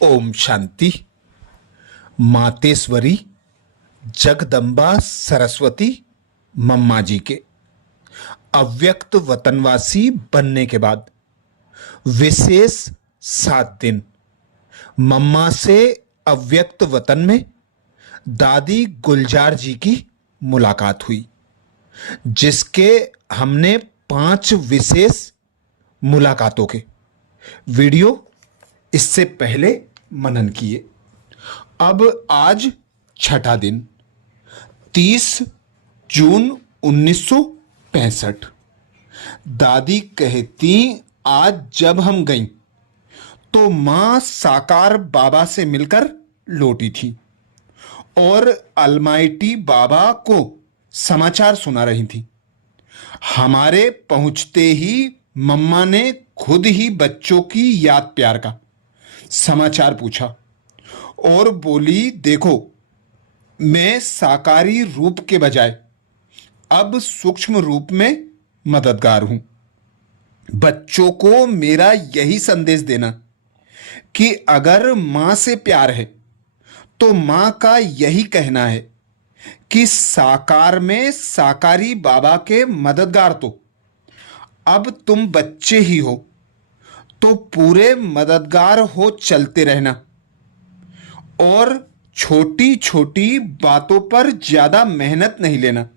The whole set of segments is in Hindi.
ओम शांति। मातेश्वरी जगदम्बा सरस्वती मम्मा जी के अव्यक्त वतनवासी बनने के बाद विशेष 7 दिन मम्मा से अव्यक्त वतन में दादी गुलजार जी की मुलाकात हुई, जिसके हमने 5 विशेष मुलाकातों के वीडियो इससे पहले मनन किए। अब आज छठा दिन 30 जून 1965। दादी कहती आज जब हम गईं तो मां साकार बाबा से मिलकर लौटी थी और अलमाइटी बाबा को समाचार सुना रही थी। हमारे पहुंचते ही मम्मा ने खुद ही बच्चों की याद प्यार का समाचार पूछा और बोली, देखो मैं साकारी रूप के बजाय अब सूक्ष्म रूप में मददगार हूं। बच्चों को मेरा यही संदेश देना कि अगर मां से प्यार है तो मां का यही कहना है कि साकार में साकारी बाबा के मददगार तो अब तुम बच्चे ही हो, तो पूरे मददगार हो चलते रहना और छोटी छोटी बातों पर ज्यादा मेहनत नहीं लेना।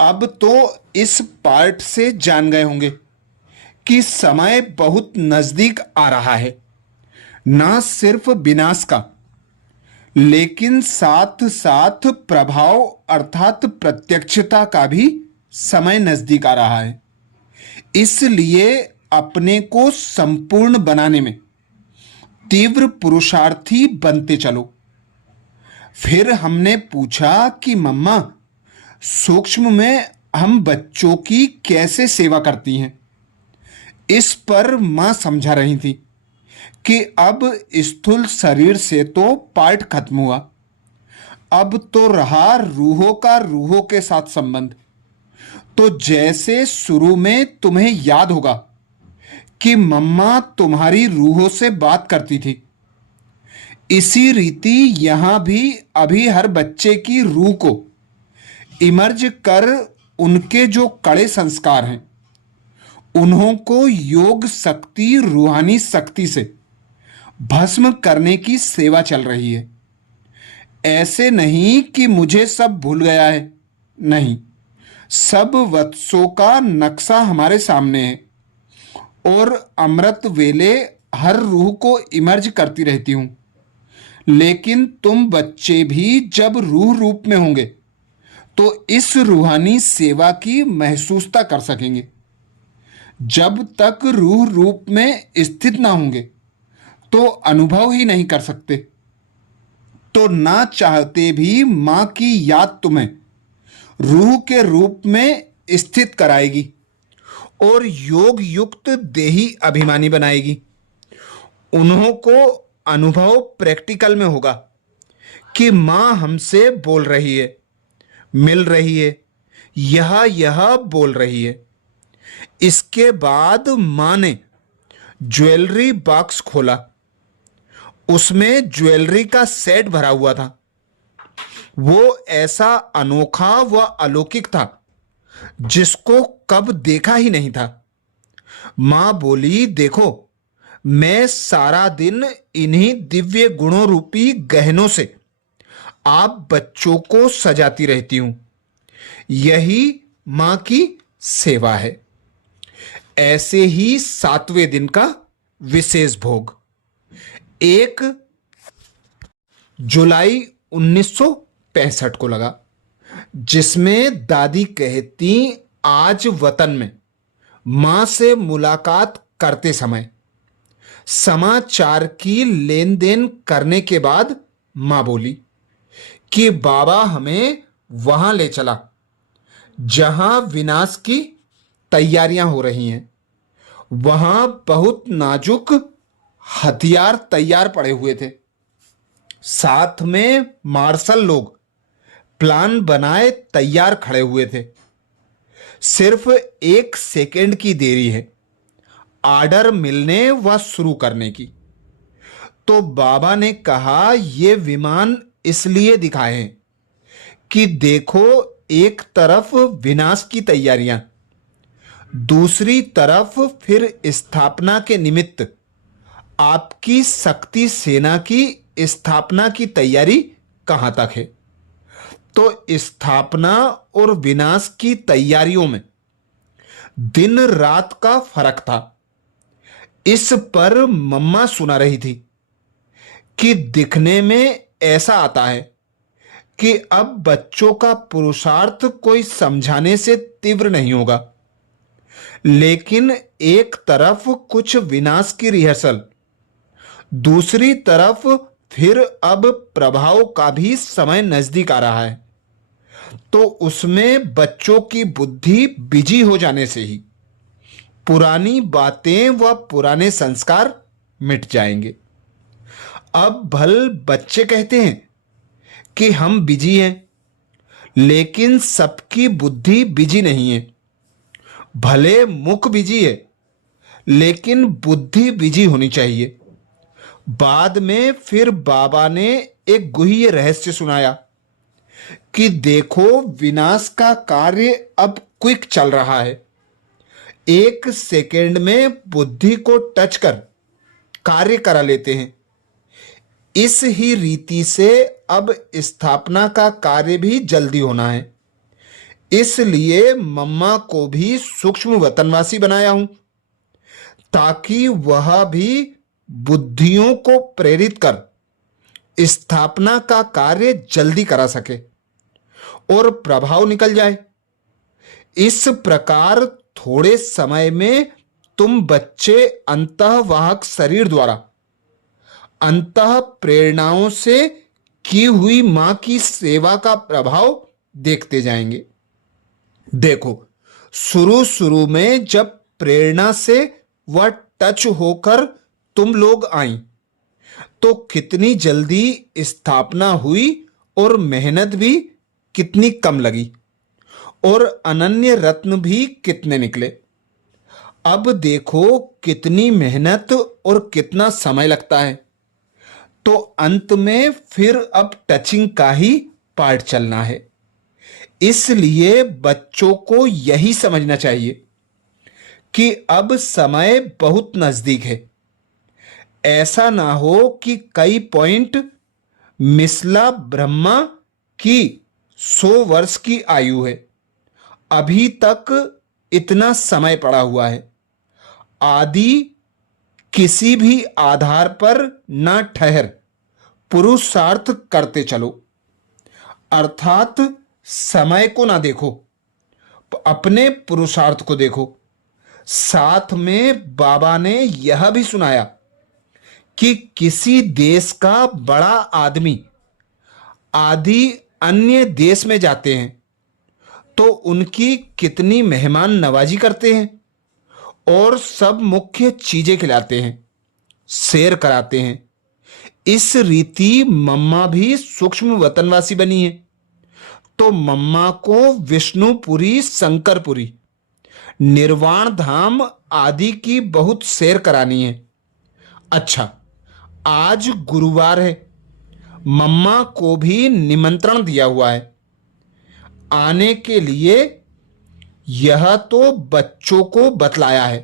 अब तो इस पार्ट से जान गए होंगे कि समय बहुत नजदीक आ रहा है, ना सिर्फ विनाश का लेकिन साथ साथ प्रभाव अर्थात प्रत्यक्षता का भी समय नजदीक आ रहा है। इसलिए अपने को संपूर्ण बनाने में तीव्र पुरुषार्थी बनते चलो। फिर हमने पूछा कि मम्मा सूक्ष्म में हम बच्चों की कैसे सेवा करती हैं। इस पर मां समझा रही थी कि अब स्थूल शरीर से तो पार्ट खत्म हुआ, अब तो रहा रूहों का रूहों के साथ संबंध। तो जैसे शुरू में तुम्हें याद होगा कि मम्मा तुम्हारी रूहों से बात करती थी, इसी रीति यहां भी अभी हर बच्चे की रूह को इमर्ज कर उनके जो कड़े संस्कार हैं उन्हों को योग शक्ति रूहानी शक्ति से भस्म करने की सेवा चल रही है। ऐसे नहीं कि मुझे सब भूल गया है, नहीं, सब वत्सों का नक्शा हमारे सामने है और अमृत वेले हर रूह को इमर्ज करती रहती हूं। लेकिन तुम बच्चे भी जब रूह रूप में होंगे तो इस रूहानी सेवा की महसूसता कर सकेंगे। जब तक रूह रूप में स्थित ना होंगे तो अनुभव ही नहीं कर सकते। तो ना चाहते भी मां की याद तुम्हें रूह के रूप में स्थित कराएगी और योग युक्त देही अभिमानी बनाएगी। उन्हों को अनुभव प्रैक्टिकल में होगा कि मां हमसे बोल रही है, मिल रही है, यह बोल रही है। इसके बाद मां ने ज्वेलरी बॉक्स खोला, उसमें ज्वेलरी का सेट भरा हुआ था। वो ऐसा अनोखा व अलौकिक था जिसको कब देखा ही नहीं था। मां बोली, देखो मैं सारा दिन इन्हीं दिव्य गुणों रूपी गहनों से आप बच्चों को सजाती रहती हूं। यही मां की सेवा है। ऐसे ही 7वें दिन का विशेष भोग 1 जुलाई 1965 को लगा, जिसमें दादी कहती आज वतन में मां से मुलाकात करते समय समाचार की लेन देन करने के बाद मां बोली कि बाबा हमें वहां ले चला जहां विनाश की तैयारियां हो रही हैं। वहां बहुत नाजुक हथियार तैयार पड़े हुए थे, साथ में मार्शल लोग प्लान बनाए तैयार खड़े हुए थे। सिर्फ 1 सेकेंड की देरी है ऑर्डर मिलने व शुरू करने की। तो बाबा ने कहा ये विमान इसलिए दिखाए हैं कि देखो, एक तरफ विनाश की तैयारियां, दूसरी तरफ फिर स्थापना के निमित्त आपकी शक्ति सेना की स्थापना की तैयारी कहां तक है। तो स्थापना और विनाश की तैयारियों में दिन रात का फर्क था। इस पर मम्मा सुना रही थी कि दिखने में ऐसा आता है कि अब बच्चों का पुरुषार्थ कोई समझाने से तीव्र नहीं होगा, लेकिन एक तरफ कुछ विनाश की रिहर्सल, दूसरी तरफ फिर अब प्रभाव का भी समय नजदीक आ रहा है। तो उसमें बच्चों की बुद्धि बिजी हो जाने से ही पुरानी बातें व पुराने संस्कार मिट जाएंगे। अब भल बच्चे कहते हैं कि हम बिजी हैं, लेकिन सबकी बुद्धि बिजी नहीं है। भले मुख बिजी है, लेकिन बुद्धि बिजी होनी चाहिए। बाद में फिर बाबा ने एक गुह्य रहस्य सुनाया कि देखो, विनाश का कार्य अब क्विक चल रहा है। एक सेकेंड में बुद्धि को टच कर कार्य करा लेते हैं। इस ही रीति से अब स्थापना का कार्य भी जल्दी होना है। इसलिए मम्मा को भी सूक्ष्म वतनवासी बनाया हूं, ताकि वह भी बुद्धियों को प्रेरित कर स्थापना का कार्य जल्दी करा सके और प्रभाव निकल जाए। इस प्रकार थोड़े समय में तुम बच्चे अंतःवाहक शरीर द्वारा अंतः प्रेरणाओं से की हुई मां की सेवा का प्रभाव देखते जाएंगे। देखो, शुरू शुरू में जब प्रेरणा से वह टच होकर तुम लोग आई, तो कितनी जल्दी स्थापना हुई और मेहनत भी कितनी कम लगी और अनन्य रत्न भी कितने निकले। अब देखो कितनी मेहनत और कितना समय लगता है। तो अंत में फिर अब टचिंग का ही पार्ट चलना है। इसलिए बच्चों को यही समझना चाहिए कि अब समय बहुत नजदीक है। ऐसा ना हो कि कई पॉइंट मिसला ब्रह्मा की 100 वर्ष की आयु है, अभी तक इतना समय पड़ा हुआ है। आदि किसी भी आधार पर न ठहर पुरुषार्थ करते चलो, अर्थात समय को ना देखो, अपने पुरुषार्थ को देखो। साथ में बाबा ने यह भी सुनाया कि किसी देश का बड़ा आदमी आदि अन्य देश में जाते हैं तो उनकी कितनी मेहमान नवाजी करते हैं और सब मुख्य चीजें खिलाते हैं, शेयर कराते हैं। इस रीति मम्मा भी सूक्ष्म वतनवासी बनी है। तो मम्मा को विष्णुपुरी, शंकरपुरी, निर्वाण धाम आदि की बहुत शेयर करानी है। अच्छा, आज गुरुवार है, मम्मा को भी निमंत्रण दिया हुआ है आने के लिए। यह तो बच्चों को बतलाया है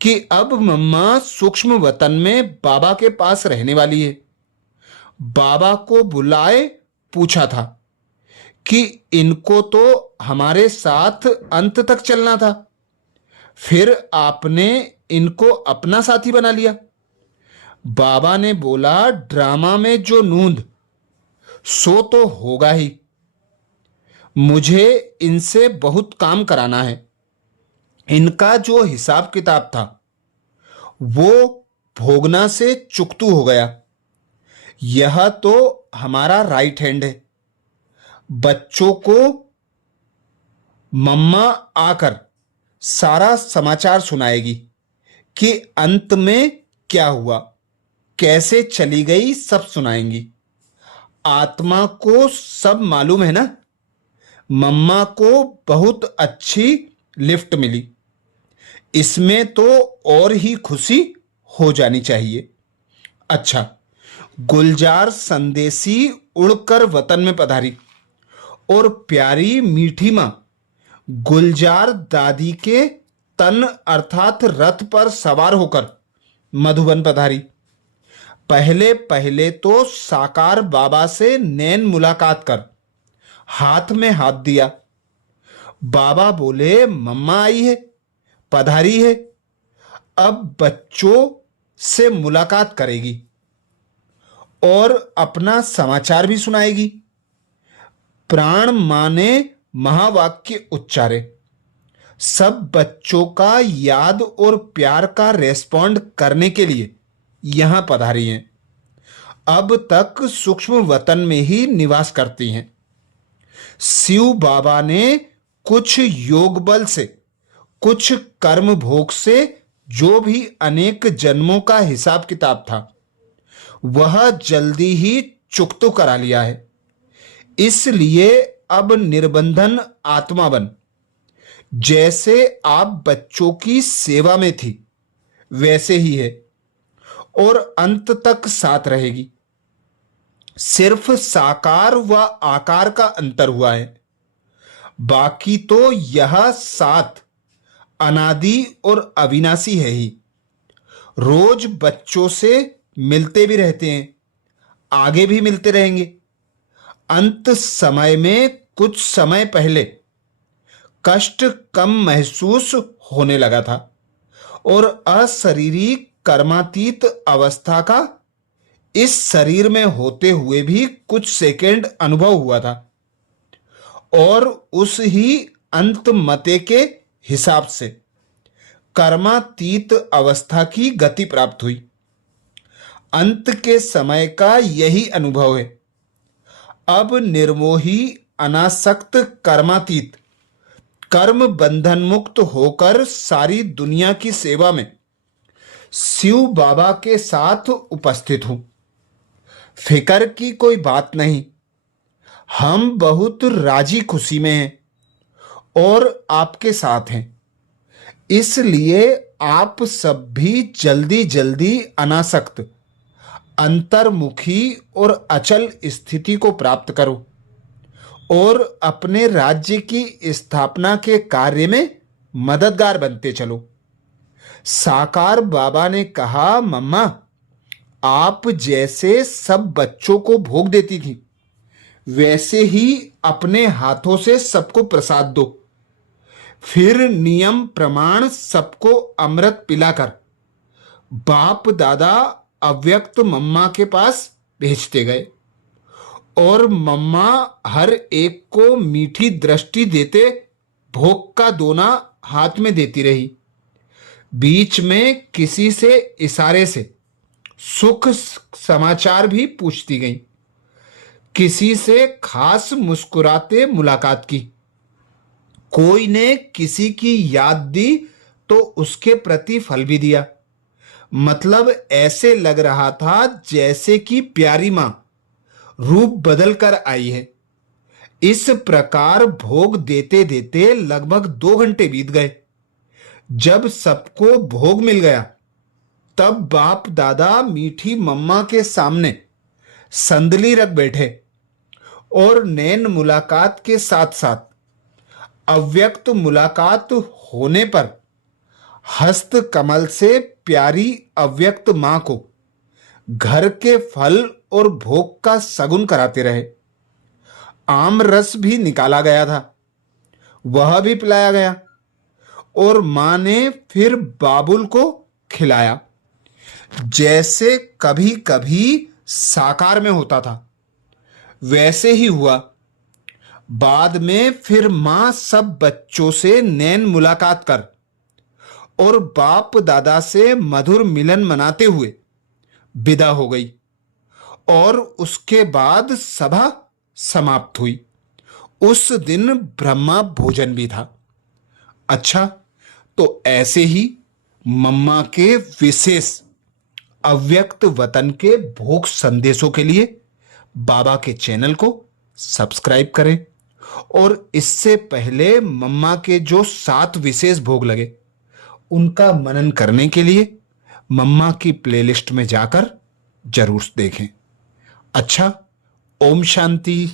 कि अब मम्मा सूक्ष्म वतन में बाबा के पास रहने वाली है। बाबा को बुलाए पूछा था कि इनको तो हमारे साथ अंत तक चलना था, फिर आपने इनको अपना साथी बना लिया। बाबा ने बोला, ड्रामा में जो नूंद सो तो होगा ही। मुझे इनसे बहुत काम कराना है। इनका जो हिसाब किताब था वो भोगना से चुकतू हो गया। यह तो हमारा राइट हैंड है। बच्चों को मम्मा आकर सारा समाचार सुनाएगी कि अंत में क्या हुआ, कैसे चली गई, सब सुनाएंगी। आत्मा को सब मालूम है ना। मम्मा को बहुत अच्छी लिफ्ट मिली, इसमें तो और ही खुशी हो जानी चाहिए। अच्छा, गुलजार संदेशी उड़कर वतन में पधारी और प्यारी मीठी माँ गुलजार दादी के तन अर्थात रथ पर सवार होकर मधुबन पधारी। पहले पहले तो साकार बाबा से नैन मुलाकात कर हाथ में हाथ दिया। बाबा बोले, मम्मा आई है, पधारी है, अब बच्चों से मुलाकात करेगी और अपना समाचार भी सुनाएगी। प्राण मां ने महावाक्य उच्चारे। सब बच्चों का याद और प्यार का रेस्पॉन्ड करने के लिए यहां पधारी हैं। अब तक सूक्ष्म वतन में ही निवास करती हैं। शिव बाबा ने कुछ योग बल से, कुछ कर्म भोग से जो भी अनेक जन्मों का हिसाब किताब था वह जल्दी ही चुकतो करा लिया है। इसलिए अब निर्बंधन आत्मा बन, जैसे आप बच्चों की सेवा में थी वैसे ही है और अंत तक साथ रहेगी। सिर्फ साकार व आकार का अंतर हुआ है, बाकी तो यह साथ अनादि और अविनाशी है ही। रोज बच्चों से मिलते भी रहते हैं, आगे भी मिलते रहेंगे। अंत समय में कुछ समय पहले कष्ट कम महसूस होने लगा था और अशरीरी कर्मातीत अवस्था का इस शरीर में होते हुए भी कुछ सेकंड अनुभव हुआ था और उस ही अंत मते के हिसाब से कर्मातीत अवस्था की गति प्राप्त हुई। अंत के समय का यही अनुभव है। अब निर्मोही अनासक्त कर्मातीत कर्म बंधन मुक्त होकर सारी दुनिया की सेवा में शिव बाबा के साथ उपस्थित हूं। फिकर की कोई बात नहीं, हम बहुत राजी खुशी में हैं और आपके साथ हैं। इसलिए आप सब भी जल्दी जल्दी अनासक्त, अंतर्मुखी और अचल स्थिति को प्राप्त करो और अपने राज्य की स्थापना के कार्य में मददगार बनते चलो। साकार बाबा ने कहा, मम्मा आप जैसे सब बच्चों को भोग देती थी वैसे ही अपने हाथों से सबको प्रसाद दो, फिर नियम प्रमाण सबको अमृत पिलाकर बाप दादा अव्यक्त मम्मा के पास भेजते गए और मम्मा हर एक को मीठी दृष्टि देते भोग का दोना हाथ में देती रही। बीच में किसी से इशारे से सुख समाचार भी पूछती गई, किसी से खास मुस्कुराते मुलाकात की। कोई ने किसी की याद दी तो उसके प्रति फल भी दिया। मतलब ऐसे लग रहा था जैसे कि प्यारी मां रूप बदल कर आई है। इस प्रकार भोग देते देते लगभग 2 घंटे बीत गए। जब सबको भोग मिल गया तब बाप दादा मीठी मम्मा के सामने संदली रख बैठे और नैन मुलाकात के साथ साथ अव्यक्त मुलाकात होने पर हस्त कमल से प्यारी अव्यक्त मां को घर के फल और भोग का सगुन कराते रहे। आम रस भी निकाला गया था, वह भी पिलाया गया और मां ने फिर बाबुल को खिलाया, जैसे कभी कभी साकार में होता था वैसे ही हुआ। बाद में फिर मां सब बच्चों से नैन मुलाकात कर और बाप दादा से मधुर मिलन मनाते हुए विदा हो गई और उसके बाद सभा समाप्त हुई। उस दिन ब्रह्मा भोजन भी था। अच्छा, तो ऐसे ही मम्मा के विशेष अव्यक्त वतन के भोग संदेशों के लिए बाबा के चैनल को सब्सक्राइब करें और इससे पहले मम्मा के जो 7 विशेष भोग लगे उनका मनन करने के लिए मम्मा की प्लेलिस्ट में जाकर जरूर देखें। अच्छा, ओम शांति।